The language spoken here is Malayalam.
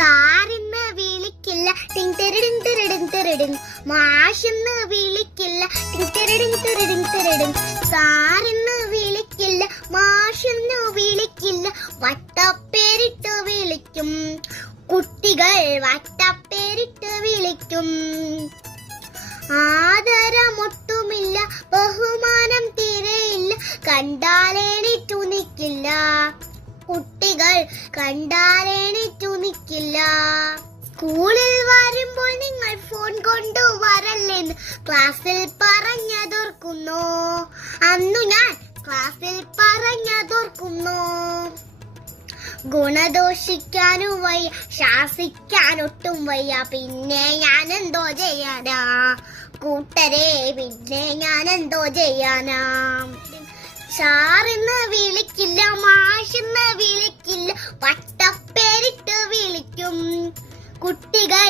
സാറിന്ന് വിളിക്കില്ല ടിങ് തെരടിങ് തെരടിങ് തെരടിങ്. മാഷിന്ന് വിളിക്കില്ല ടിങ് തെരടിങ് തെരടിങ് തെരടിങ്. സാറിന്ന് വിളിക്കില്ല മാഷിന്ന് വിളിക്കില്ല വട്ടപ്പേരിട്ട് വിളിക്കും. കുട്ടികൾ വട്ടപ്പേരിട്ട് വിളിക്കും. ആദരമൊട്ടുമില്ല ബഹുമാനം തീരെയില്ല കണ്ടാലേണിറ്റു നിൽക്കില്ല. കുട്ടികൾ കണ്ടാലേണിറ്റു നിൽക്കില്ല. സ്കൂളിൽ വരുമ്പോൾ നിങ്ങൾ ഫോൺ കൊണ്ടുവരല്ലെന്ന് ക്ലാസ്സിൽ പറഞ്ഞതോർക്കുന്നു. അന്നു ഞാൻ ക്ലാസ്സിൽ പറഞ്ഞതോർക്കുന്നു. ഗുണദോഷിക്കാനും വയ്യ ശാസിക്കാനൊട്ടും വയ്യ പിന്നെ ഞാൻ എന്തോ ചെയ്യാനാ കൂട്ടരെ, പിന്നെ ഞാൻ എന്തോ ചെയ്യാനാ. സാറിന്ന് വിളിക്കില്ല മാഷിന്ന് വിളിക്കില്ല വട്ടപ്പേരിട്ട് വിളിക്കും. കുട്ടികൾ